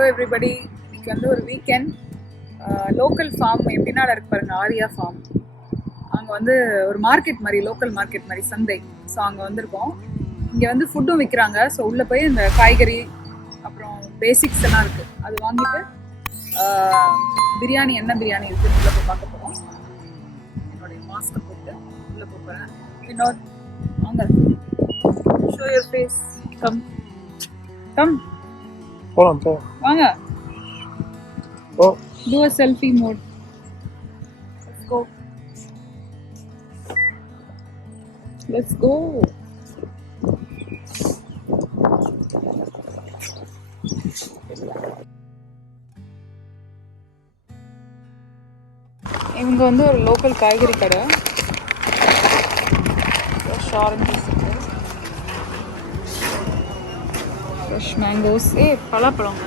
Hello everybody. இன்னைக்கு வந்து ஒரு வீக்கெண்ட். லோக்கல் ஃபார்ம் எப்படின்னால இருக்கு பாருங்க, ஆரியா ஃபார்ம். அங்கே வந்து ஒரு மார்க்கெட் மாதிரி, லோக்கல் மார்க்கெட் மாதிரி, சந்தை. ஸோ அங்கே வந்திருக்கோம். இங்கே வந்து ஃபுட்டும் விற்கிறாங்க. ஸோ உள்ளே போய் இந்த காய்கறி அப்புறம் பேசிக்ஸ் எல்லாம் இருக்குது, அது வாங்கிட்டு பிரியாணி, என்ன பிரியாணி இருக்குது உள்ளே போய் பார்க்க போகிறோம். என்னுடைய மாஸ்க்கை போட்டு உள்ளே போகிறேன். இன்னொரு வாங்க, show your face. Come come போலாம் வாங்க. ஓ, do a selfie mode. Let's go. Let's go. இவங்க வந்து ஒரு லோக்கல் காய்கறி கடை. ஃப்ரெஷ் ஆரஞ்சஸ் இருக்கு, ஃப்ரெஷ் மேங்கோஸ், பலாப்பழம்.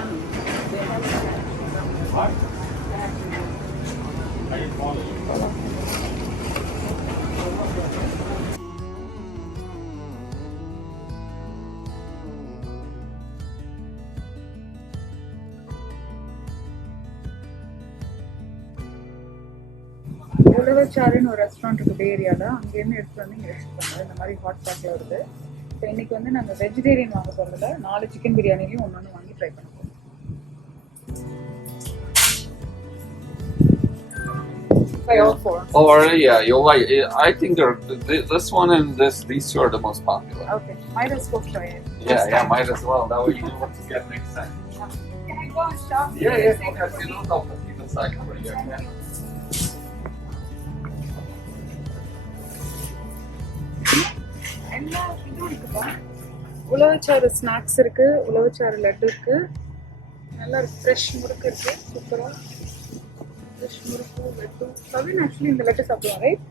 உழவச்சாருன்னு ஒரு ரெஸ்டாரண்ட் இருக்கு பே ஏரியாவில். அங்கேருந்து எடுத்துட்டு வந்து இங்கே வச்சுருக்காங்க. இந்த மாதிரி ஹாட் பேக்கில் வருது. ஸோ இன்னைக்கு வந்து நாங்கள் வெஜிடேரியன் வாங்க போகிறதில்ல, 4 சிக்கன் பிரியாணிலையும் ஒன்று வாங்கி ட்ரை பண்ணுவோம். Oh, yeah, you're right. I think this one and these two are the most popular. Okay, might as well try it. Yeah, might as well. That way you know what to get next time. Can I go and shop? Yeah. Okay, you don't have to keep it second for you. Yeah. எல்லா இதுவும் இருக்குப்பா. உழவச்சாறு snacks இருக்கு, உழவச்சாறு லட்டு இருக்கு, நல்லா இருக்கு. Fresh முறுக்கு இருக்கு, சூப்பரா. ஃப்ரெஷ் முறுக்கு, லட்டு. கவின் ஆக்சுவலி இந்த லட்டு சாப்பிடுவான், ரைட்?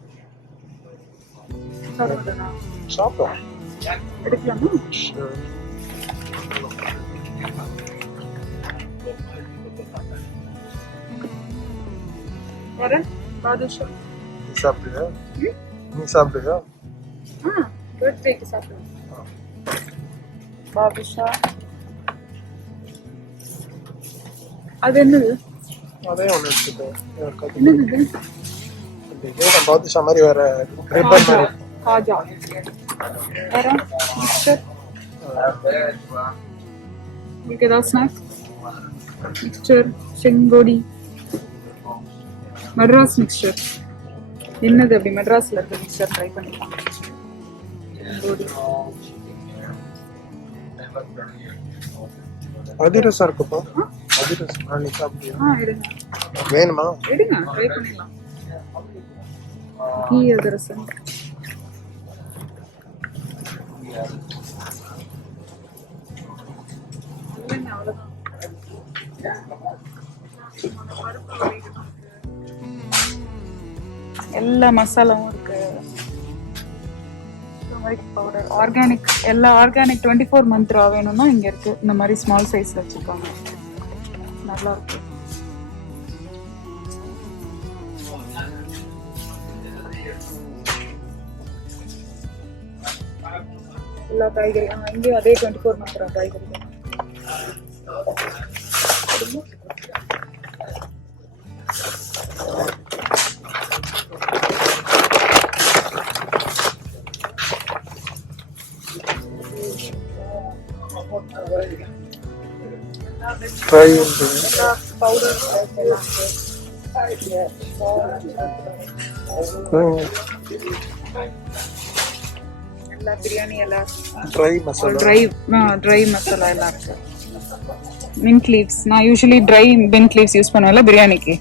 சாப்பிடுறா? சாப்பிடுவோம். எடுக்கலாமா? வர பாதுஷா சாப்பிடுறியா? நீ சாப்பிடுறியா? பர்த்டேக்கு சாப்பிடுவோம். பாதுஷா. அது என்னது? அதே ஒன்று எடுத்துக்கோ. என்னது இது? பாதுஷா மாதிரி வேற ரிப்பன் மாதிரி. காஜா. வேற மிக்சர். உங்களுக்கு ஏதாவது ஸ்நாக்ஸ்? மிக்சர், செங்கோடி, மெட்ராஸ் மிக்சர். என்னது அப்படி மெட்ராஸ்ல இருக்க மிக்சர் ட்ரை பண்ணிக்கலாம். அதிரசம் இருக்குப்பா. அதிரசம் நீ சாப்பிடுறியா? எடுங்க. வேணுமா? எடுங்க, ட்ரை பண்ணிடலாம். கீ அதிரசம். இல்லைங்க, அவ்வளோதான். எல்லா மசாலாவும் இருக்கு. பவுடர், ஆர்கானிக், எல்லா ஆர்கானிக் 24 மந்த்ரா வேணும்னா இங்க இருக்கு. இந்த மாதிரி ஸ்மால் சைஸ்ல வச்சிருக்காங்க. நல்லா இருக்கு. எல்லா காய்கறி இங்கேயும் அதே 24 மந்த்ரா காய்கறி. ட்ரை உண்டு. எல்லா பவுடர் எல்லா பிரியாணி எல்லாம் ட்ரை மசாலா. ட்ரை மசாலா எல்லாம் இருக்கு. மின்ட் லீவ்ஸ், நான் usually dry mint leaves use பண்ணுவேன்ல பிரியாணிக்கு,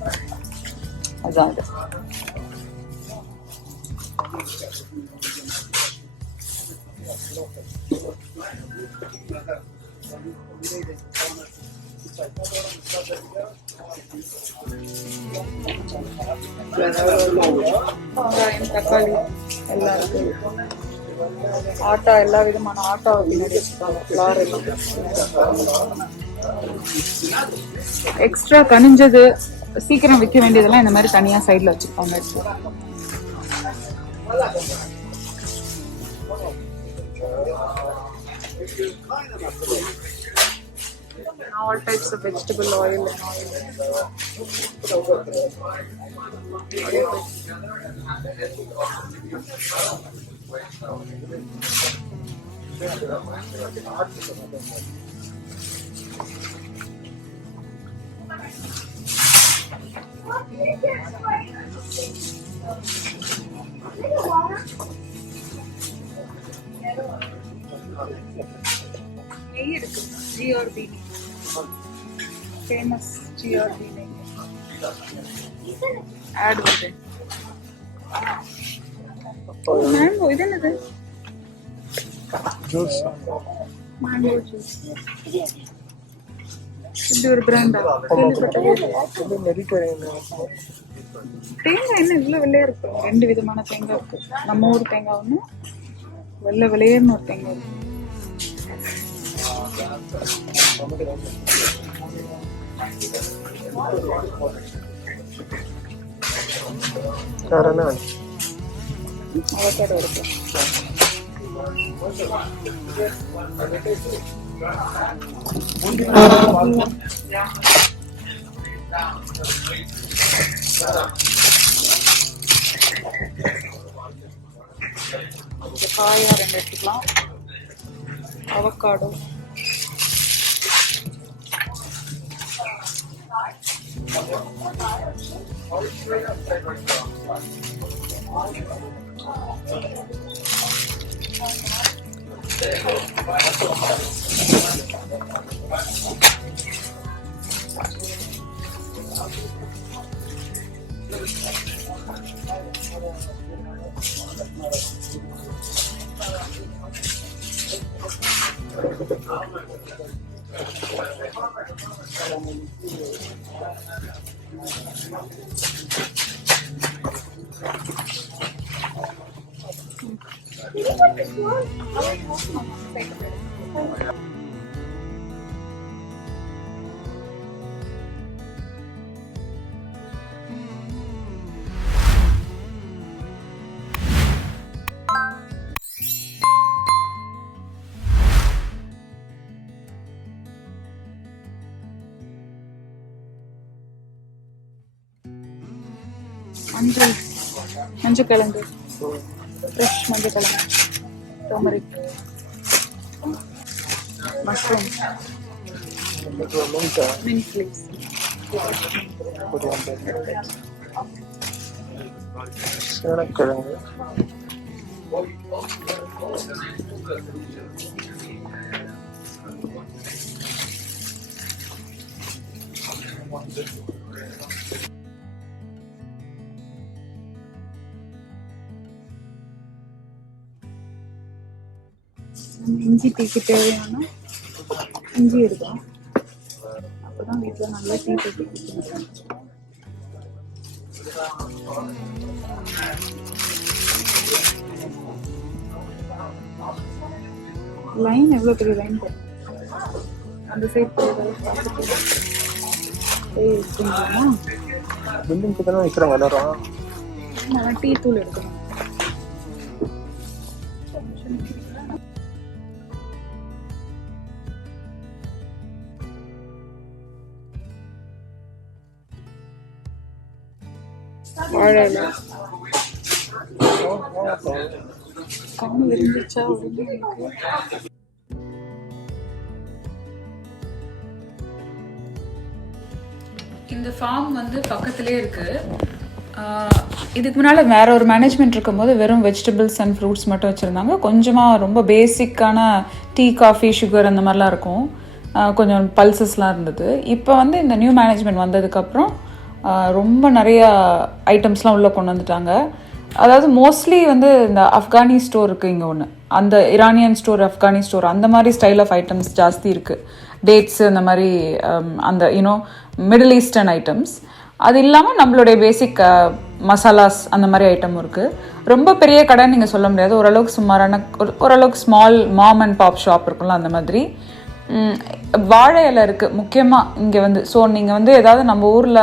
அதான் அது. வெங்காயம், தக்காளி எல்லாம் இருக்கு. ஆட்டா, எல்லா விதமான ஆட்டா பின்னாடி வச்சுருக்காங்க. ஃப்ளார் எல்லாம் எக்ஸ்ட்ரா கனிஞ்சது சீக்கிரம் விற்க வேண்டியதெல்லாம் இந்த மாதிரி தனியா சைட்ல வச்சிருப்பாங்க. All types of vegetable oil and oil. நெய் இருக்கு, GRB famous GRB நெய் ஆட் வருது. மேங்கோ இது என்னது? Juice mango juice. இது ஒரு பிராண்டா? இது மெடிட்டரேனியன். தேங்காய் என்ன இவ்வளோ வெள்ளையா இருக்கு? 2 விதமான தேங்காய் இருக்கு. நம்ம ஊர் தேங்காய் ஒன்று, வெள்ளை வெள்ளையர்னு ஒரு தேங்காய் இருக்கு. வேற அவக்காடோ இருக்கு. காயா 2 எடுத்துக்கலாம். அவக்காடோ, மஞ்சக்கிழங்கு, ஃப்ரெஷ் மஞ்சக்கிழங்கு, டர்மரிக், மஷ்ரூம், மின்ட் லீவ்ஸ், சேனக்கிழங்கு, இஞ்சி டீக்கு தேவையான இஞ்சி எடுக்கலாம். அப்போதான் வீட்டில் நல்லா டீ போட்டு குடிக்கணும். லைன் எவ்வளோ பெரிய லைன் போகும் அந்த சைட் இருக்குங்களா? பில்டிங்க்கு தானே வைக்கிறாங்க எல்லாரும். நல்லா டீ தூள் எடுக்கணும். வாழை இலை கண்ணு விரிஞ்சிச்சா உடனே எனக்கு. இந்த ஃபார்ம் வந்து பக்கத்துலேயே இருக்குது. இதுக்கு முன்னால் வேற ஒரு மேனேஜ்மெண்ட் இருக்கும்போது வெறும் வெஜிடபிள்ஸ் அண்ட் ஃப்ரூட்ஸ் மட்டும் வச்சுருந்தாங்க. கொஞ்சமாக ரொம்ப பேசிக்கான டீ, காஃபி, சுகர் அந்த மாதிரிலாம் இருக்கும். கொஞ்சம் பல்சஸ்லாம் இருந்தது. இப்போ வந்து இந்த நியூ மேனேஜ்மெண்ட் வந்ததுக்கப்புறம் ரொம்ப நிறையா ஐட்டம்ஸ்லாம் உள்ளே கொண்டு வந்துட்டாங்க. அதாவது மோஸ்ட்லி வந்து இந்த ஆப்கானி ஸ்டோர் இருக்குது இங்கே ஒன்று, அந்த இரானியன் ஸ்டோர், ஆப்கானி ஸ்டோர், அந்த மாதிரி ஸ்டைல் ஆஃப் ஐட்டம்ஸ் ஜாஸ்தி இருக்குது. டேட்ஸு அந்த மாதிரி அந்த மிடில் ஈஸ்டர்ன் ஐட்டம்ஸ். அது இல்லாமல் நம்மளுடைய பேசிக் மசாலாஸ் அந்த மாதிரி ஐட்டமும் இருக்குது. ரொம்ப பெரிய கடைன்னு நீங்கள் சொல்ல முடியாது. ஓரளவுக்கு சுமாரான ஓரளவுக்கு small mom and pop shop இருக்கும்ல, அந்த மாதிரி. வாழை இலை இருக்குது முக்கியமாக இங்கே வந்து. ஸோ நீங்கள் வந்து ஏதாவது நம்ம ஊரில்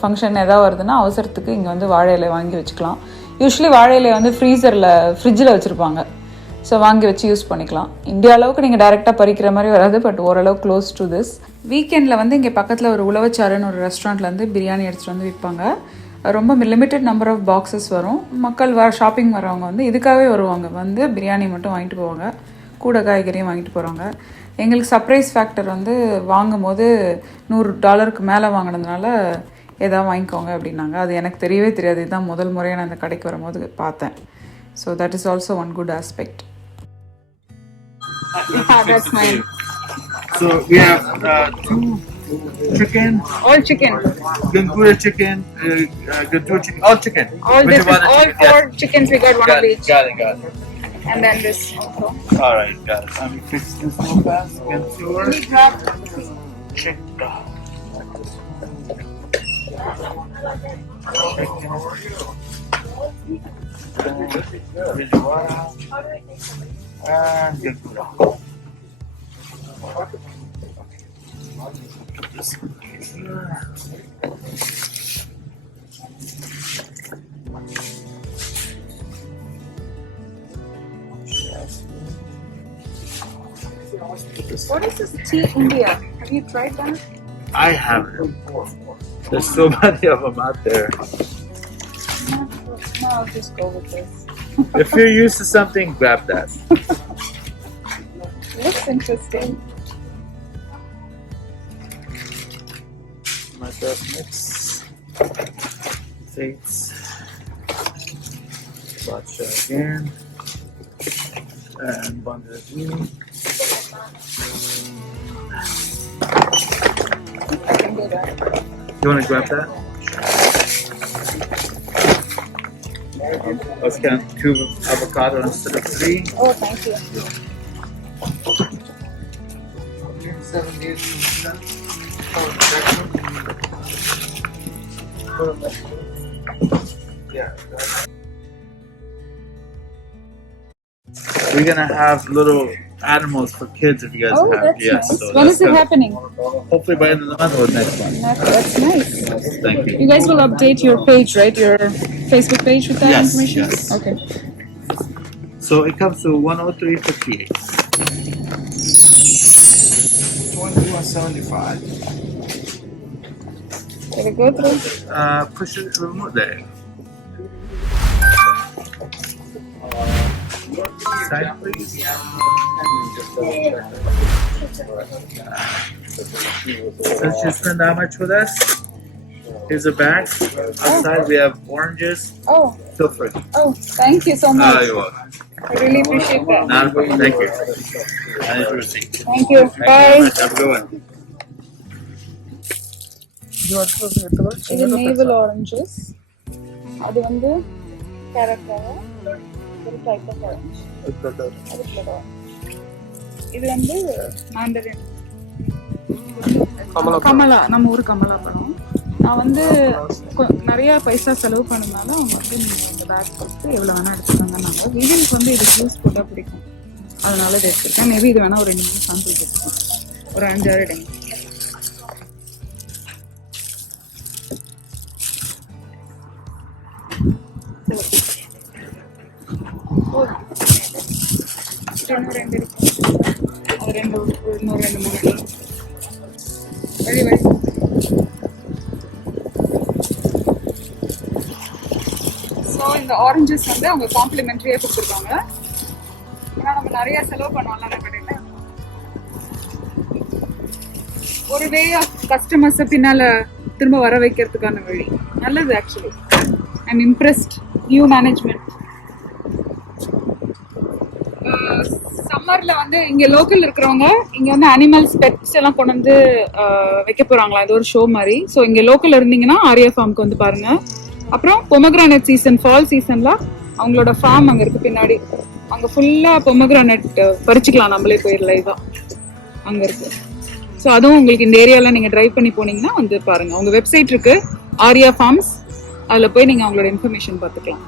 ஃபங்க்ஷன் ஏதாவது வருதுன்னா அவசரத்துக்கு இங்கே வந்து வாழை இலை வாங்கி வச்சுக்கலாம். யூஸ்வலி வாழை இலை வந்து ஃப்ரீசரில் ஃப்ரிட்ஜில் வச்சுருப்பாங்க. ஸோ வாங்கி வச்சு யூஸ் பண்ணிக்கலாம். இந்தியா அளவுக்கு நீங்கள் டேரெக்டாக பறிக்கிற மாதிரி வராது, பட் ஓரளவு க்ளோஸ் டு திஸ். வீக்கெண்டில் வந்து இங்கே பக்கத்தில் ஒரு உழவச்சாருன்னு ஒரு ரெஸ்டாரண்ட்லேருந்து பிரியாணி எடுத்துகிட்டு வந்து விற்பாங்க. ரொம்ப லிமிட்டட் நம்பர் ஆஃப் பாக்ஸஸ் வரும். மக்கள் ஷாப்பிங் வரவங்க வந்து இதுக்காகவே வருவாங்க, வந்து பிரியாணி மட்டும் வாங்கிட்டு போவாங்க, கூட காய்கறியும் வாங்கிட்டு போகிறாங்க. எங்களுக்கு சர்ப்ரைஸ் ஃபேக்டர் வந்து வாங்கும் போது $100 மேலே வாங்கினதுனால எதாவது வாங்கிக்கோங்க அப்படின்னாங்க. அது எனக்கு தெரியவே தெரியாது, இதுதான் முதல் முறையாக நான் இந்த கடைக்கு வரும்போது பார்த்தேன். So that is also one good aspect. That's mine. So we have 2 chicken. All chicken. Gangura chicken, Gantua chicken, all chicken. All 4 chickens we got, one of each. Got it. And then this also. All right, got it. Let me fix this real fast. Gantua chicken. And Gangura. What is this tea India? Have you tried that? I haven't. There's so many of them out there. No, I'll just go with this. If you're used to something, grab that. Looks interesting. My best mix. Dates. Matcha again. And Bangladesh. I can do that. You want to grab that? Let's get 2 avocado instead of 3. Oh, thank you. 7 days. Yeah. We're gonna have little animals for kids if you guys Oh, have. that's Yes. nice. So When that's is it gonna- happening? Hopefully by end of the month or next month. That's nice. Thank you. You guys will update your page, right? Your Facebook page with that Yes, information? yes. Okay. So it comes to 103.58. 21.75. Did it go through? Push it remote there. Side please. Since you spend that much with us, here's a bag. Outside we have oranges. Oh, Feel free. thank you so much. You're welcome. I really appreciate that. Not a problem. Thank you. And your receipt. Thank you. Thank you Bye. very much. Have a good one. இது naval oranges, அது வந்து கேரக்காவா ஒரு type of orange, இது வந்து மாண்டரின் கமலா, நம்ம ஊர் கமலா பழம். நான் வந்து நிறைய பைசா செலவு பண்ணதுனால அவங்க வந்து நீங்கள் இந்த பேக் கொடுத்து எவ்வளோ வேணால் எடுத்துக்கோங்கன்னாங்க. வீடியோக்கு வந்து இது ஜூஸ் போட்டால் பிடிக்கும், அதனால இதை எடுத்துருக்கேன். மேபி இது வேணால் ஒரு 2 3 சாம்பிள் எடுத்துக்கோங்க, ஒரு 5-6 எடுங்க. இன்னும் 2 இருக்கு, அது 2 இன்னொரு 2 3 எடுங்க. வழி ஸோ இந்த ஆரஞ்சஸ் வந்து அவங்க காம்ப்ளிமெண்ட்ரியாக கொடுத்துருக்காங்க. ஏன்னா நம்ம நிறைய செலவு பண்ணுவோம்ல அந்த கடையில். ஒரு வே ஆஃப் கஸ்டமர்ஸை பின்னால் திரும்ப வர வைக்கிறதுக்கான வழி நல்லது. Actually I'm impressed. New management. சம்மரில் வந்து இங்கே லோக்கல் இருக்கிறவங்க இங்கே வந்து அனிமல்ஸ் பெட்ஸ் எல்லாம் கொண்டு வந்து வைக்க போகிறாங்களா, இது ஒரு ஷோ மாதிரி. ஸோ இங்கே லோக்கல் இருந்தீங்கன்னா ஆரியா ஃபார்முக்கு வந்து பாருங்கள். அப்புறம் பொமக்ரானட் சீசன், ஃபால் சீசனில் அவங்களோட ஃபார்ம் அங்கே இருக்குது பின்னாடி. அங்கே ஃபுல்லாக பொமக்ரானட் பறிச்சிக்கலாம், நம்மளே போயிடலாம். இதுதான் அங்கே இருக்குது. ஸோ அதுவும் உங்களுக்கு இந்த ஏரியாவில் நீங்கள் ட்ரைவ் பண்ணி போனீங்கன்னா வந்து பாருங்கள். அவங்க வெப்சைட் இருக்குது, ஆரியா ஃபார்ம்ஸ். அதில் போய் நீங்கள் அவங்களோட இன்ஃபர்மேஷன் பார்த்துக்கலாம்.